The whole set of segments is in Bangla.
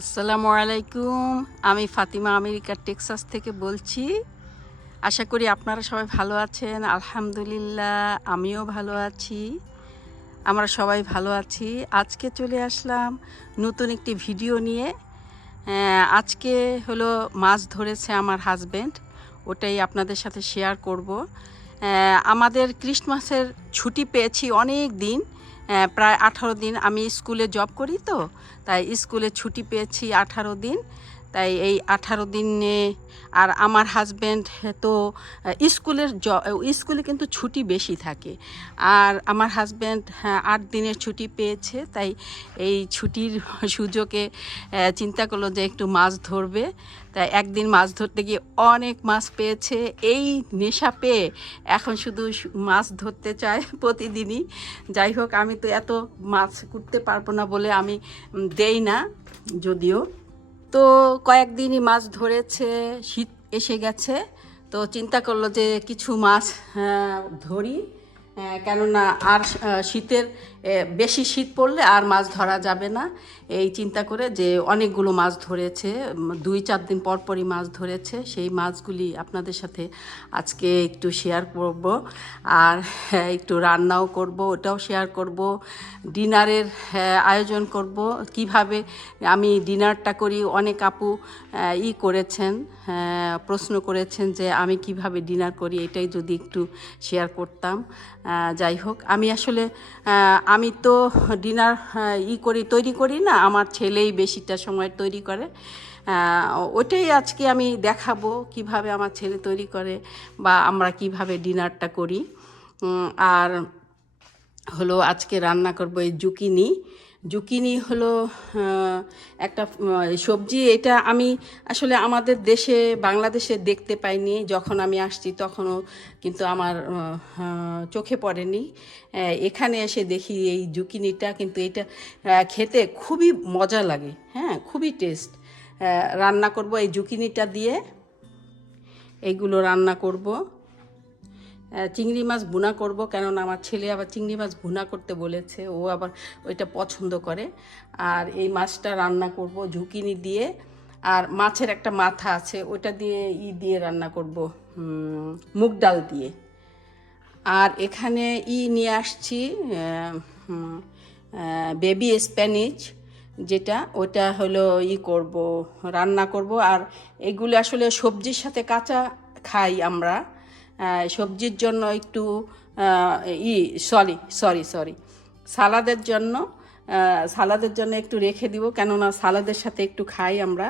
আসসালামু আলাইকুম। আমি ফাতিমা আমেরিকার টেক্সাস থেকে বলছি। আশা করি আপনারা সবাই ভালো আছেন। আলহামদুলিল্লাহ আমিও ভালো আছি। আমরা সবাই ভালো আছি। আজকে চলে আসলাম নতুন একটি ভিডিও নিয়ে। আজকে হলো মাছ ধরেছে আমার হাজব্যান্ড, ওটাই আপনাদের সাথে শেয়ার করব। আমাদের ক্রিসমাসের ছুটি পেয়েছি অনেক দিন, প্রায় 18 দিন। আমি স্কুলে জব করি, তো তাই স্কুলে ছুটি পেয়েছি 18 দিন। তাই এই 18 দিনে আর আমার হাজব্যান্ড তো স্কুলে কিন্তু ছুটি বেশি থাকে, আর আমার হাজব্যান্ড 8 দিনের ছুটি পেয়েছে। তাই এই ছুটির সুযোগে চিন্তা করলো যে একটু মাছ ধরবে। তাই একদিন মাছ ধরতে গিয়ে অনেক মাছ পেয়েছে। এই নেশা পেয়ে এখন শুধু মাছ ধরতে চায় প্রতিদিনই। যাই হোক, আমি তো এত মাছ করতে পারবো না বলে আমি দেই না যদিও। তো কয়েকদিনই মাছ ধরেছে, শীত এসে গেছে, তো চিন্তা করলো যে কিছু মাছ ধরি। কেননা আর শীতের বেশি শীত পড়লে আর মাছ ধরা যাবে না, এই চিন্তা করে যে অনেকগুলো মাছ ধরেছে। 2-4 দিন পর পরই মাছ ধরেছে। সেই মাছগুলি আপনাদের সাথে আজকে একটু শেয়ার করব, আর একটু রান্নাও করব, ওটাও শেয়ার করব। ডিনারের আয়োজন করব, কিভাবে আমি ডিনারটা করি। অনেক আপু করেছেন, প্রশ্ন করেছেন যে আমি কিভাবে ডিনার করি, এটাই যদি একটু শেয়ার করতাম। যাই হোক, আমি আসলে আমি তো ডিনার তৈরি করি না, আমার ছেলেই বেশিটা সময় তৈরি করে। ওটাই আজকে আমি দেখাবো কিভাবে আমার ছেলে তৈরি করে বা আমরা কিভাবে ডিনারটা করি। আর হলো আজকে রান্না করব এই জুকিনি হলো একটা সবজি। এটা আমি আসলে আমাদের দেশে বাংলাদেশে দেখতে পাইনি। যখন আমি আসছি তখনও কিন্তু আমার চোখে পড়েনি। এখানে এসে দেখি এই জুকিনিটা, কিন্তু এটা খেতে খুবই মজা লাগে, খুবই টেস্ট। রান্না করব এই জুকিনিটা দিয়ে, এইগুলো রান্না করব। চিংড়ি মাছ ভুনা করব, কেননা আমার ছেলে আবার চিংড়ি মাছ ভুনা করতে বলেছে, ও আবার ওইটা পছন্দ করে। আর এই মাছটা রান্না করব ঝুঁকিনি দিয়ে। আর মাছের একটা মাথা আছে, ওটা দিয়ে দিয়ে রান্না করব, মুগ ডাল দিয়ে। আর এখানে নিয়ে আসছি বেবি স্প্যানিশ, যেটা ওটা হলো করব, রান্না করব। আর এগুলো আসলে সবজির সাথে কাঁচা খাই আমরা। সবজির জন্য একটু সরি সালাদের জন্য একটু রেখে দিব, কেননা সালাদের সাথে একটু খাই আমরা।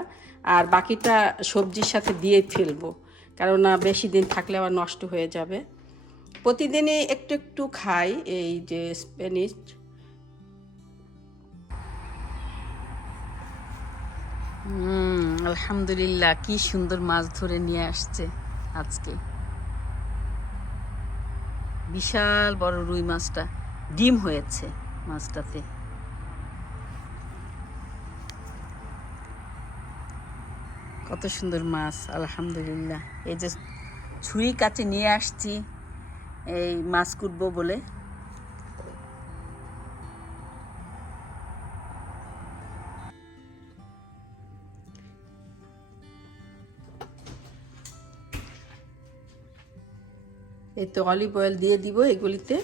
আর বাকিটা সবজির সাথে দিয়ে ফেলবো, কেননা বেশি দিন থাকলে আবার নষ্ট হয়ে যাবে। প্রতিদিনই একটু একটু খাই এই যে স্প্যানিশ। আলহামদুলিল্লাহ, কি সুন্দর মাছ ধরে নিয়ে আসছে আজকে। বিশাল বড় রুই মাছটা, ডিম হয়েছে মাছটাতে। কত সুন্দর মাছ, আলহামদুলিল্লাহ। এই যে ছুরি কাছে নিয়ে আসছি এই মাছ কুটবো বলে। এই তো অলিভ অয়েল দিয়ে দিব এগুলিতে।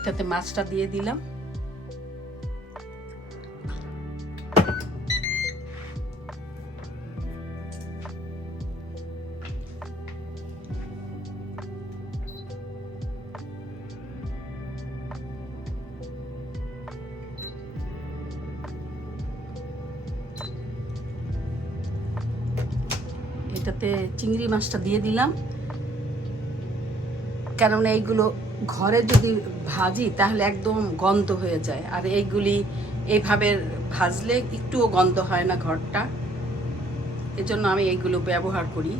এটাতে মাছটা দিয়ে দিলাম। এটাতে চিংড়ি মাছটা দিয়ে দিলাম, কারণ এইগুলো ঘরে যদি ভাজি তাহলে একদম গন্ধ হয়ে যায়, আর এইগুলি এইভাবে ভাজলে একটুও গন্ধ হয় না ঘরটা, এজন্য আমি এইগুলো ব্যবহার করি।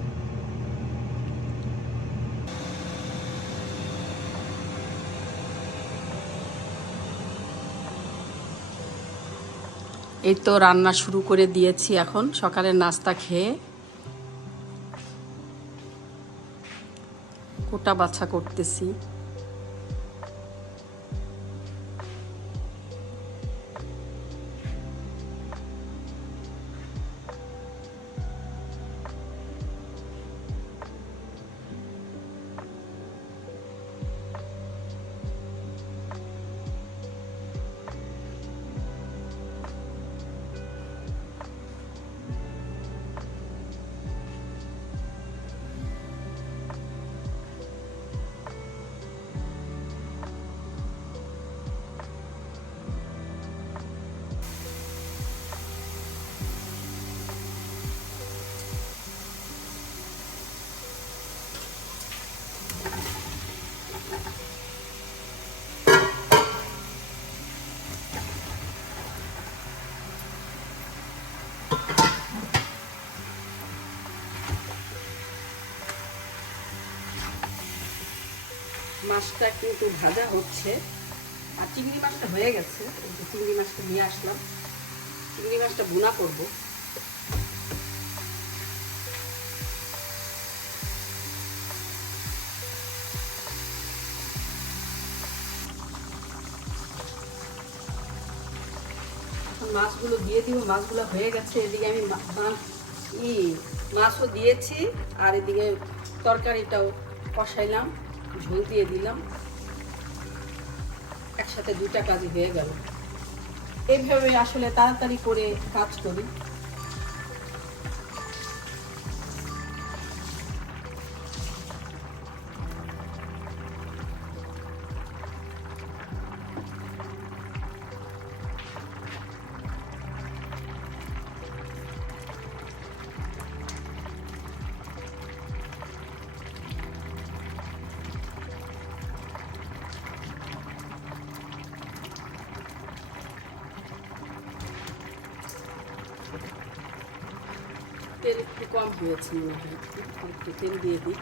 এই তো রান্না শুরু করে দিয়েছি, এখন সকালের নাস্তা খেয়ে কোটা বাছা করতেছি। মাছটা কিন্তু ভাজা হচ্ছে, আর চিংড়ি মাছটা হয়ে গেছে। চিংড়ি মাছটা নিয়ে আসলাম, চিংড়ি মাছটা ভুনা করবো। এখন মাছগুলো দিয়ে দিব, মাছগুলো হয়ে গেছে। এদিকে আমি মাছও দিয়েছি, আর এদিকে তরকারিটাও কষাইলাম, ঝোল দিয়ে দিলাম, একসাথে দুটা কাজই হয়ে গেল। এইভাবে আসলে তাড়াতাড়ি করে কাজ করি। তেল একটু কম হয়েছে মনে হয়, একটু তেল দিয়ে দিই।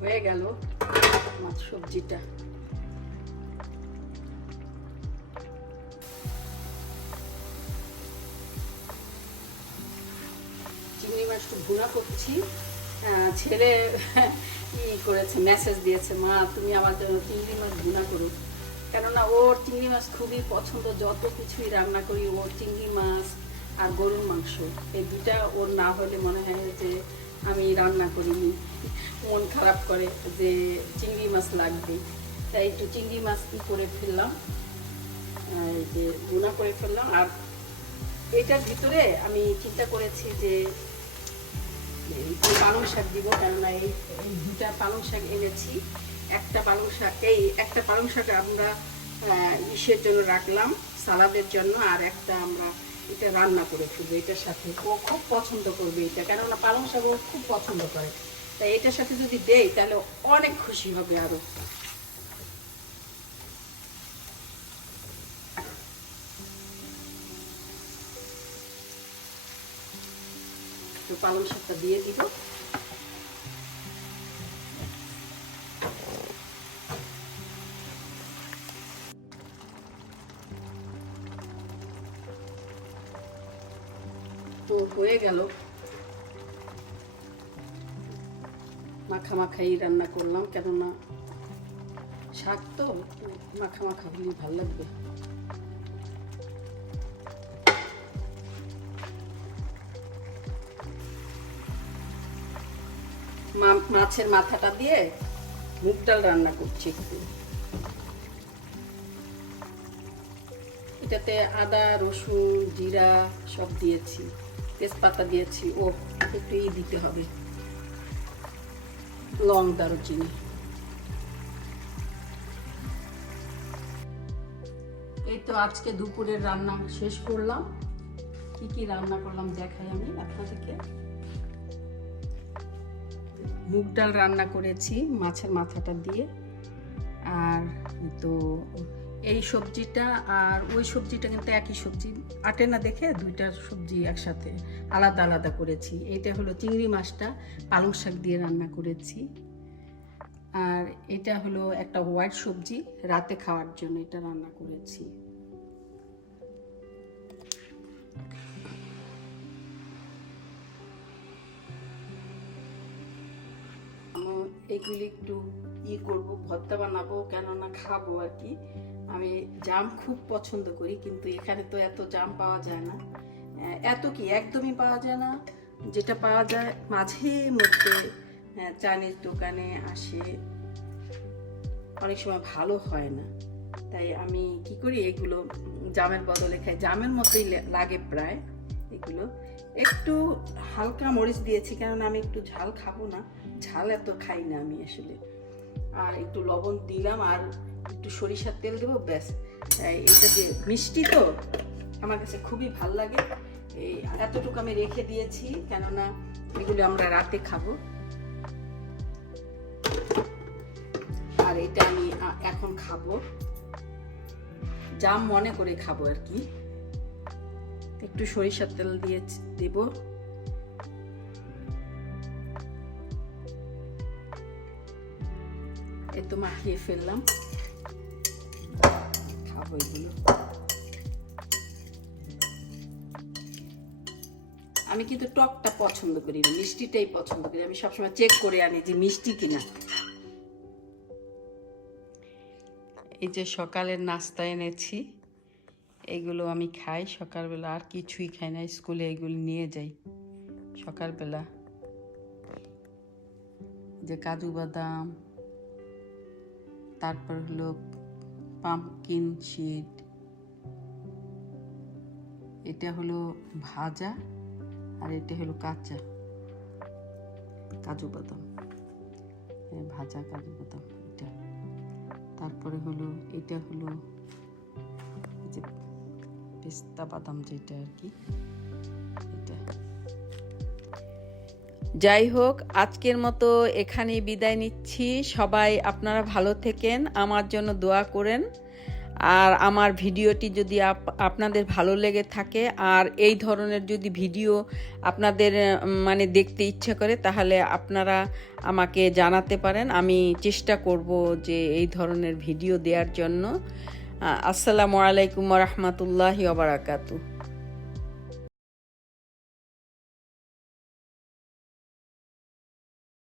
হয়ে গেল মাছ সবজিটা। চিংড়ি মাছটা ভুনা করছি। ছেলে করেছে, মেসেজ দিয়েছে, মা তুমি আমার জন্য চিংড়ি মাছ ভুনা করো। কেননা ওর চিংড়ি মাছ খুবই পছন্দ, যত কিছুই রান্না করি ওর চিংড়ি মাছ আর গরুর মাংস, এই দুটা ওর না হলে মনে হয় যে আমি রান্না করিনি, মন খারাপ করে যে চিংড়ি মাছ লাগবে। তাই একটু চিংড়ি মাছ করে ফেললাম, এই যে ভুনা করে ফেললাম। আর এটার ভিতরে আমি চিন্তা করেছি যে পালং শাক দিব, কেননা এই দুটা পালং শাক এনেছি। একটা পালং শাক আমরা ইসের জন্য রাখলাম, সালাদের জন্য, আর একটা আমরা এটা রান্না করে ফেলবো এটার সাথে। ও খুব পছন্দ করবে এটা, কেননা পালং শাক ও খুব পছন্দ করে। তাই এটার সাথে যদি দেই তাহলে অনেক খুশি হবে আরো। তো পালং শাকটা দিয়ে দিব। হয়ে গেল, মাখা মাখাই রান্না করলাম, কেননা শাক তো একটু মাখা মাখা হলেই ভালো লাগবে। মাছের মাথাটা দিয়ে মুগ ডাল রান্না করছি একটু। এটাতে আদা, রসুন, জিরা সব দিয়েছি, তেজপাতা দিয়েছি, ও একটু দিতে হবে, লং, দারুচিনি। এই তো আজকে দুপুরের রান্না শেষ করলাম। কি কি রান্না করলাম দেখাই আমি আপনাদেরকে। মুগ ডাল রান্না করেছি মাছের মাথাটা দিয়ে, আর তো এই সবজিটা আর ওই সবজিটা কিন্তু একই সবজি, আটে না দেখে দুইটা সবজি একসাথে আলাদা আলাদা করেছি। এইটা হলো চিংড়ি মাছটা পালং শাক দিয়ে রান্না করেছি, আর এটা হলো একটা হোয়াইট সবজি, রাতে খাওয়ার জন্য এটা রান্না করেছি। এগুলি একটু করবো, ভর্তা বানাবো, কেননা খাবো আর কি। আমি জাম খুব পছন্দ করি, কিন্তু এখানে তো এত জাম পাওয়া যায় না, এত কি একদমই পাওয়া যায় না। যেটা পাওয়া যায় মাঝে মধ্যে চাইনিজ দোকানে আসে, অনেক সময় ভালো হয় না, তাই আমি কি করি এগুলো জামের বদলে খাই। জামের মতোই লাগে প্রায়। এগুলো একটু হালকা মরিচ দিয়েছি, কারণ আমি একটু ঝাল খাবো না, ঝাল এত খাই না আমি আসলে। আর একটু লবণ দিলাম, আর একটু সরিষার তেল দেবো, ব্যাস। এইটা দিয়ে মিষ্টি তো আমার কাছে খুবই ভাল লাগে। এই এতটুকু আমি রেখে দিয়েছি, কেননা এগুলো আমরা রাতে খাবো। আর এটা আমি এখন খাবো, জাম মনে করে খাবো আর কি। একটু সরিষার তেল দিয়ে দেব। এই তো মাখিয়ে ফেললাম, খাবো এগুলো। আমি কিন্তু টকটা পছন্দ করি না, মিষ্টিটাই পছন্দ করি। আমি সবসময় চেক করে আনি যে মিষ্টি কিনা। এই যে সকালের নাস্তা এনেছি, এগুলো আমি খাই সকালবেলা, আর কিছুই খাই না, স্কুলে এগুলো নিয়ে যাই সকালবেলা। যে কাজু বাদাম, তারপর হলো পাম্পকিন সিড, এটা হলো ভাজা, আর এটা হলো কাঁচা কাজু বাদাম, ভাজা কাজু বাদাম এটা। তারপরে হলো এটা হলো যে পেস্তা বাদাম, যেটা আর কি এটা। যাই হোক, আজকের মতো এখানেই বিদায় নিচ্ছি। সবাই আপনারা ভালো থেকেন, আমার জন্য দোয়া করেন। আর আমার ভিডিওটি যদি আপনাদের ভালো লেগে থাকে, আর এই ধরনের যদি ভিডিও আপনাদের মানে দেখতে ইচ্ছা করে, তাহলে আপনারা আমাকে জানাতে পারেন। আমি চেষ্টা করব যে এই ধরনের ভিডিও দেওয়ার জন্য। আসসালামু আলাইকুম ওয়া রাহমাতুল্লাহি ওয়া বারাকাতুহু।